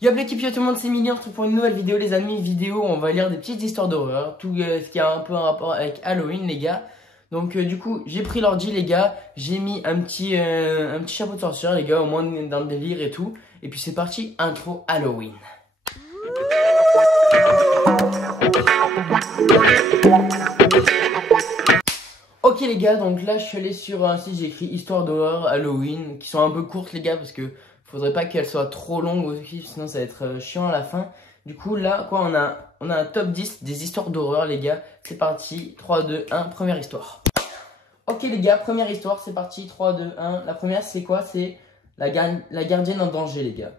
Y'a l'équipe, yo tout le monde, c'est Milly, on se retrouve pour une nouvelle vidéo les amis, vidéo où on va lire des petites histoires d'horreur, tout ce qui a un peu un rapport avec Halloween les gars. Donc du coup j'ai pris l'ordi les gars, j'ai mis un petit chapeau de sorcière les gars, au moins dans le délire et tout. Et puis c'est parti, intro Halloween. Ok les gars, donc là je suis allé sur un site, j'ai écrit histoire d'horreur Halloween, qui sont un peu courtes les gars parce que faudrait pas qu'elles soient trop longues aussi, sinon ça va être chiant à la fin. Du coup là quoi, on a un top 10 des histoires d'horreur les gars. C'est parti, 3, 2, 1, première histoire. Ok les gars, première histoire, c'est parti, 3, 2, 1. La première c'est quoi? C'est la gardienne en danger les gars.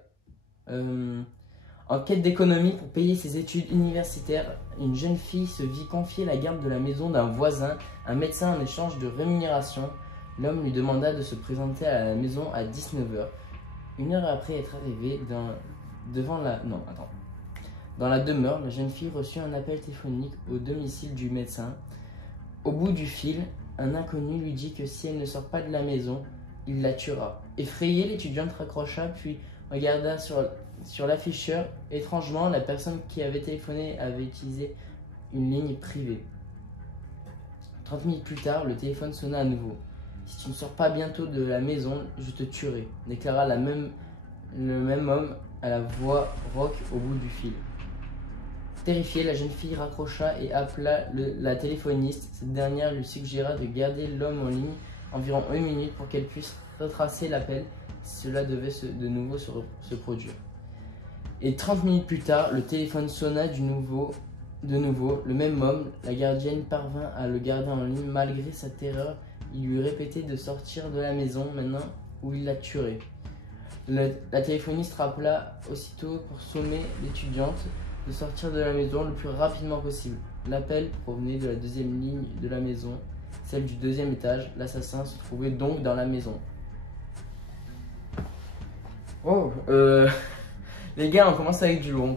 En quête d'économie pour payer ses études universitaires, une jeune fille se vit confier la garde de la maison d'un voisin, un médecin en échange de rémunération. L'homme lui demanda de se présenter à la maison à 19 h. Une heure après être arrivée dans la demeure, la jeune fille reçut un appel téléphonique au domicile du médecin. Au bout du fil, un inconnu lui dit que si elle ne sort pas de la maison, il la tuera. Effrayée, l'étudiante raccrocha puis regarda sur l'afficheur. Étrangement, la personne qui avait téléphoné avait utilisé une ligne privée. 30 minutes plus tard, le téléphone sonna à nouveau. « Si tu ne sors pas bientôt de la maison, je te tuerai », déclara le même homme à la voix rauque au bout du fil. Terrifiée, la jeune fille raccrocha et appela la téléphoniste. Cette dernière lui suggéra de garder l'homme en ligne environ 1 minute pour qu'elle puisse retracer l'appel si cela devait de nouveau se produire. Et 30 minutes plus tard, le téléphone sonna de nouveau. Le même homme, la gardienne, parvint à le garder en ligne. Malgré sa terreur, il lui répétait de sortir de la maison maintenant ou il la tuerait. La téléphoniste rappela aussitôt pour sommer l'étudiante de sortir de la maison le plus rapidement possible. L'appel provenait de la deuxième ligne de la maison, celle du deuxième étage. L'assassin se trouvait donc dans la maison. Oh, les gars, on commence avec du lourd.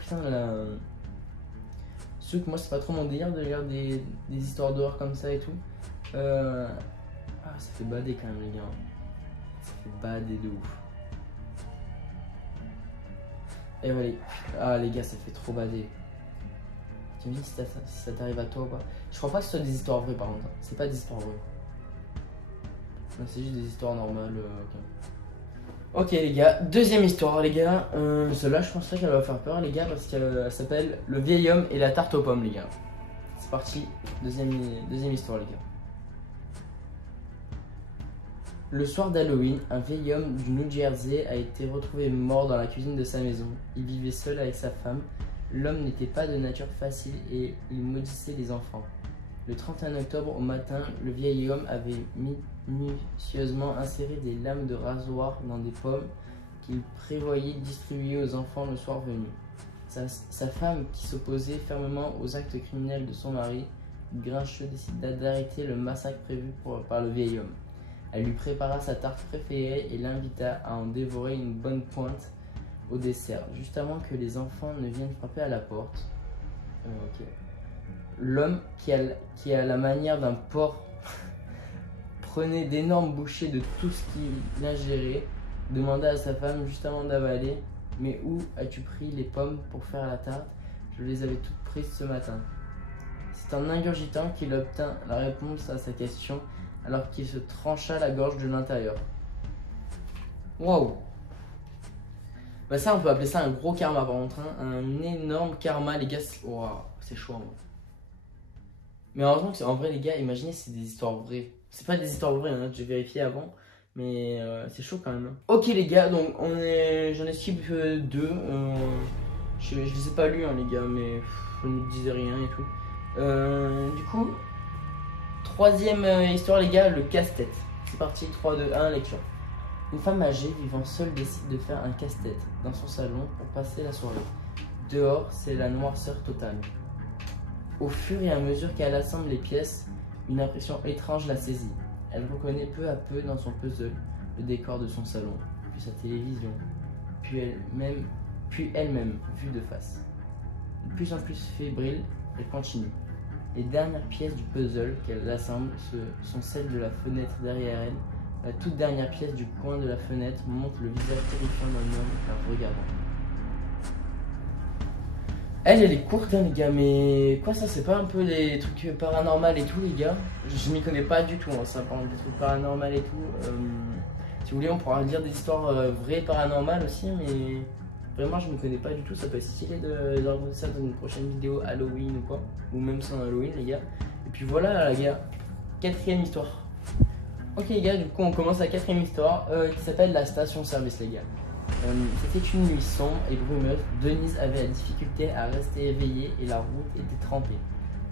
Putain, là. Sauf que moi, c'est pas trop mon délire de lire des histoires d'horreur comme ça et tout. Ah, ça fait bader quand même, les gars. Ça fait bader de ouf. Et voilà. Ah, les gars, ça fait trop bader. Tu me dis si ça t'arrive à toi ou pas. Je crois pas que ce soit des histoires vraies, par contre. C'est pas des histoires vraies. Non, c'est juste des histoires normales. Ok les gars, deuxième histoire les gars, celle-là je pense qu'elle va faire peur les gars parce qu'elle s'appelle Le vieil homme et la tarte aux pommes les gars. C'est parti, deuxième histoire les gars. Le soir d'Halloween, un vieil homme du New Jersey a été retrouvé mort dans la cuisine de sa maison. Il vivait seul avec sa femme. L'homme n'était pas de nature facile et il maudissait les enfants. Le 31 octobre au matin, le vieil homme avait minutieusement inséré des lames de rasoir dans des pommes qu'il prévoyait distribuer aux enfants le soir venu. Sa femme, qui s'opposait fermement aux actes criminels de son mari, grincheux, décida d'arrêter le massacre prévu par le vieil homme. Elle lui prépara sa tarte préférée et l'invita à en dévorer une bonne pointe au dessert, juste avant que les enfants ne viennent frapper à la porte. L'homme, qui a la manière d'un porc, prenait d'énormes bouchées de tout ce qu'il ingérait, demanda à sa femme juste avant d'avaler: « Mais où as-tu pris les pommes pour faire la tarte? Je les avais toutes prises ce matin. » C'est en ingurgitant qu'il obtint la réponse à sa question alors qu'il se trancha la gorge de l'intérieur. Waouh! Bah ça, on peut appeler ça un gros karma par contre, hein. Un énorme karma les gars. Waouh, c'est chaud. Hein. Mais heureusement que en vrai les gars, imaginez c'est des histoires vraies. C'est pas des histoires vraies, hein, j'ai vérifié avant. Mais c'est chaud quand même. Hein. Ok les gars, donc j'en ai skip 2. Je les ai pas lus hein, les gars, mais je ne me disais rien et tout. Du coup, troisième histoire les gars, le casse-tête. C'est parti, 3, 2, 1, lecture. Une femme âgée vivant seule décide de faire un casse-tête dans son salon pour passer la soirée. Dehors, c'est la noirceur totale. Au fur et à mesure qu'elle assemble les pièces, une impression étrange la saisit. Elle reconnaît peu à peu dans son puzzle le décor de son salon, puis sa télévision, puis elle-même vue de face. De plus en plus fébrile, elle continue. Les dernières pièces du puzzle qu'elle assemble sont celles de la fenêtre derrière elle. La toute dernière pièce du coin de la fenêtre montre le visage terrifiant d'un homme la regardant. Elle est courte, hein, les gars, mais quoi, ça, c'est pas un peu les trucs paranormaux et tout, les gars? Je m'y connais pas du tout, hein, ça parle des trucs paranormaux et tout. Si vous voulez, on pourra lire des histoires vraies paranormales aussi, mais vraiment, je m'y connais pas du tout. Ça peut être stylé de raconter ça dans une prochaine vidéo Halloween ou quoi, ou même sans Halloween, les gars. Et puis voilà, les gars, quatrième histoire. Ok, les gars, du coup, on commence la quatrième histoire qui s'appelle la station-service, les gars. C'était une nuit sombre et brumeuse. Denise avait la difficulté à rester éveillée et la route était trempée.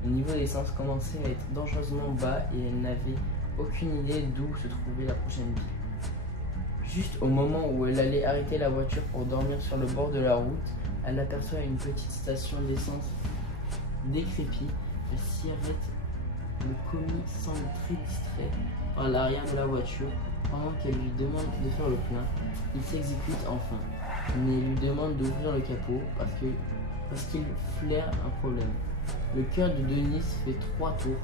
Le niveau d'essence commençait à être dangereusement bas et elle n'avait aucune idée d'où se trouvait la prochaine ville. Juste au moment où elle allait arrêter la voiture pour dormir sur le bord de la route, elle aperçoit une petite station d'essence décrépite. Elle s'y arrête. Le commis semble très distrait par l'arrière de la voiture. Pendant qu'elle lui demande de faire le plein, il s'exécute enfin, mais lui demande d'ouvrir le capot parce qu'il flaire un problème. Le cœur de Denise fait 3 tours.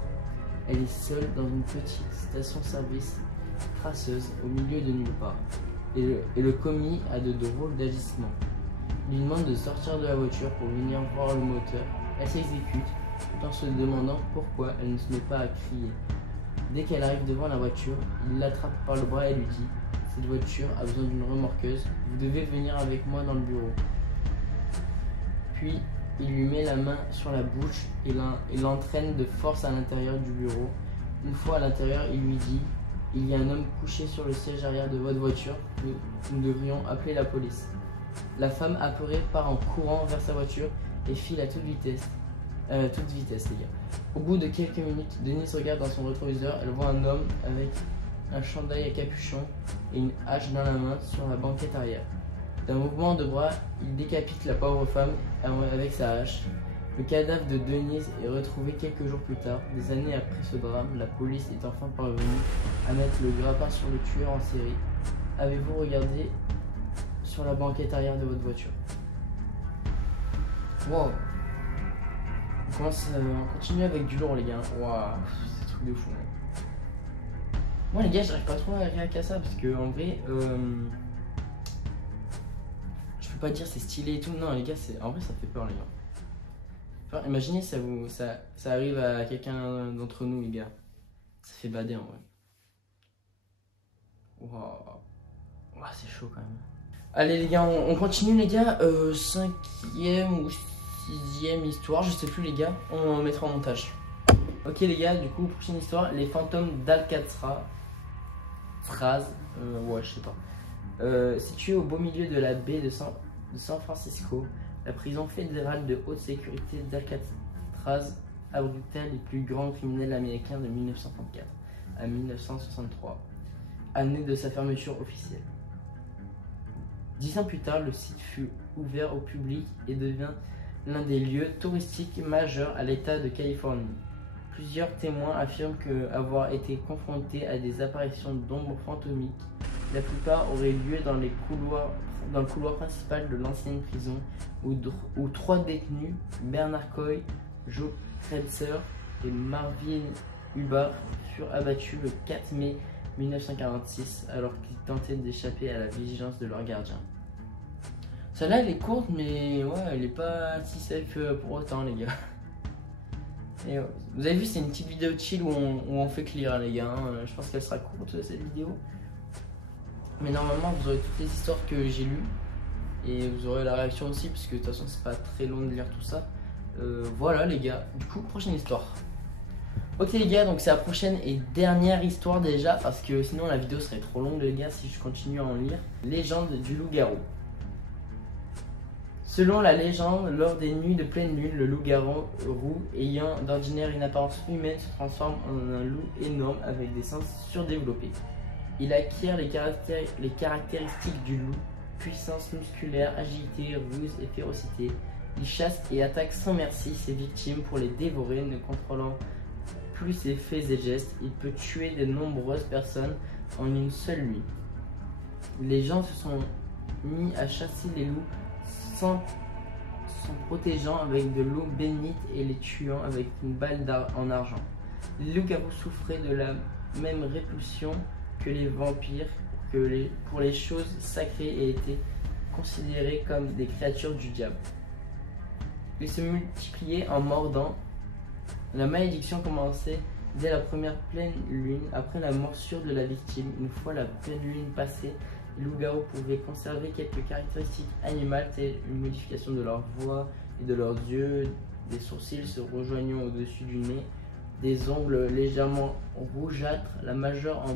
Elle est seule dans une petite station-service crasseuse au milieu de nulle part. Et le commis a de drôles d'agissements. Il lui demande de sortir de la voiture pour venir voir le moteur. Elle s'exécute tout en se demandant pourquoi elle ne se met pas à crier. Dès qu'elle arrive devant la voiture, il l'attrape par le bras et lui dit « Cette voiture a besoin d'une remorqueuse, vous devez venir avec moi dans le bureau. » Puis, il lui met la main sur la bouche et l'entraîne de force à l'intérieur du bureau. Une fois à l'intérieur, il lui dit « Il y a un homme couché sur le siège arrière de votre voiture, nous devrions appeler la police. » La femme apeurée part en courant vers sa voiture et file à toute vitesse, les gars. Au bout de quelques minutes, Denise regarde dans son rétroviseur. Elle voit un homme avec un chandail à capuchon et une hache dans la main sur la banquette arrière. D'un mouvement de bras, il décapite la pauvre femme avec sa hache. Le cadavre de Denise est retrouvé quelques jours plus tard. Des années après ce drame, la police est enfin parvenue à mettre le grappin sur le tueur en série. Avez-vous regardé sur la banquette arrière de votre voiture? Wow. On continue avec du lourd, les gars. Waouh, c'est un truc de fou. Moi, les gars, j'arrive pas trop à réagir à ça parce que en vrai, je peux pas dire c'est stylé et tout. Non, les gars, en vrai, ça fait peur, les gars. Enfin, imaginez, ça arrive à quelqu'un d'entre nous, les gars. Ça fait bader en vrai. Waouh, c'est chaud quand même. Allez, les gars, on continue, les gars. Cinquième ou sixième histoire, je sais plus, les gars, on mettra en montage. Ok, les gars, du coup, prochaine histoire, les fantômes d'Alcatraz. Ouais, je sais pas. Situé au beau milieu de la baie de San Francisco, la prison fédérale de haute sécurité d'Alcatraz abrita les plus grands criminels américains de 1934 à 1963, année de sa fermeture officielle. 10 ans plus tard, le site fut ouvert au public et devint l'un des lieux touristiques majeurs à l'État de Californie. Plusieurs témoins affirment avoir été confrontés à des apparitions d'ombres fantomiques. La plupart auraient lieu dans le couloir principal de l'ancienne prison où 3 détenus, Bernard Coy, Joe Kretzer et Marvin Hubbard, furent abattus le 4 mai 1946 alors qu'ils tentaient d'échapper à la vigilance de leur gardien. Celle-là, elle est courte, mais ouais, elle est pas si safe pour autant, les gars. Et ouais. Vous avez vu, c'est une petite vidéo chill où on fait clear, les gars. Je pense qu'elle sera courte, cette vidéo. Mais normalement, vous aurez toutes les histoires que j'ai lues. Et vous aurez la réaction aussi, parce que de toute façon, c'est pas très long de lire tout ça. Voilà, les gars. Du coup, prochaine histoire. Ok, les gars, donc c'est la prochaine et dernière histoire déjà, parce que sinon la vidéo serait trop longue, les gars, si je continue à en lire. Légende du loup-garou. Selon la légende, lors des nuits de pleine lune, le loup-garou, ayant d'ordinaire une apparence humaine, se transforme en un loup énorme avec des sens surdéveloppés. Il acquiert les caractéristiques du loup: puissance musculaire, agilité, ruse et férocité. Il chasse et attaque sans merci ses victimes pour les dévorer, ne contrôlant plus ses faits et gestes. Il peut tuer de nombreuses personnes en une seule nuit. Les gens se sont mis à chasser les loups s'en protégeant avec de l'eau bénite et les tuant avec une balle en argent. Les loups-garous souffraient de la même répulsion que les vampires pour les choses sacrées et étaient considérés comme des créatures du diable. ils se multipliaient en mordant. La malédiction commençait dès la première pleine lune, après la morsure de la victime. Une fois la pleine lune passée, les loups-garous pouvaient conserver quelques caractéristiques animales, telles une modification de leur voix et de leurs yeux, des sourcils se rejoignant au-dessus du nez, des ongles légèrement rougeâtres, la majeure un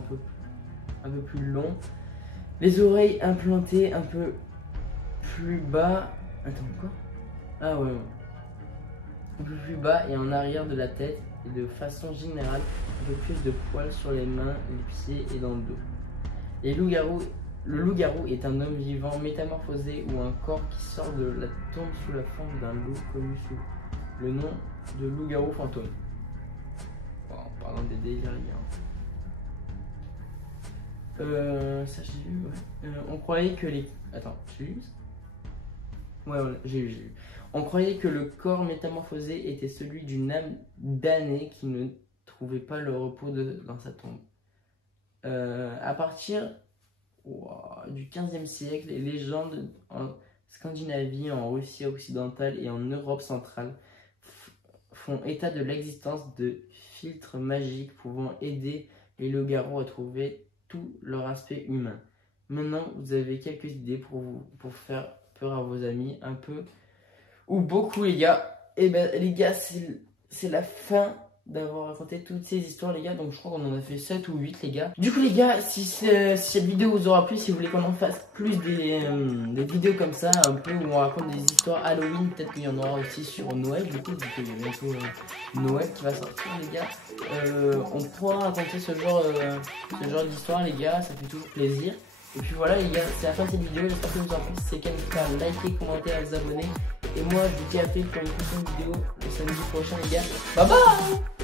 peu plus long, les oreilles implantées un peu plus bas. Attends, quoi? Ah ouais. Un peu plus bas et en arrière de la tête, et de façon générale, un peu plus de poils sur les mains, les pieds et dans le dos. Le loup-garou est un homme vivant métamorphosé ou un corps qui sort de la tombe sous la forme d'un loup connu sous le nom de loup-garou fantôme. Bon, en parlant des délires, ça j'ai lu, ouais. On croyait que les... Attends, j'ai lu ça? Ouais, j'ai lu. On croyait que le corps métamorphosé était celui d'une âme damnée qui ne trouvait pas le repos dans sa tombe. À partir du XVe siècle, les légendes en Scandinavie, en Russie occidentale et en Europe centrale font état de l'existence de filtres magiques pouvant aider les loups-garous à trouver tout leur aspect humain. Maintenant, vous avez quelques idées pour faire peur à vos amis, un peu ou beaucoup, les gars. Et ben les gars, c'est la fin d'avoir raconté toutes ces histoires, les gars. Donc je crois qu'on en a fait 7 ou 8, les gars. Du coup, les gars, si cette vidéo vous aura plu, si vous voulez qu'on en fasse plus des vidéos comme ça, un peu où on raconte des histoires Halloween, peut-être qu'il y en aura aussi sur Noël. Du coup, vu qu'il y a bientôt Noël qui va sortir, les gars, on pourra raconter ce genre d'histoire, les gars. Ça fait toujours plaisir. Et puis voilà, les gars, c'est la fin de cette vidéo. J'espère que vous en plu. Si c'est le cas, likez, commentez, vous abonner. Et moi, je vous dis à plus pour une prochaine vidéo le samedi prochain, les gars. Bye bye!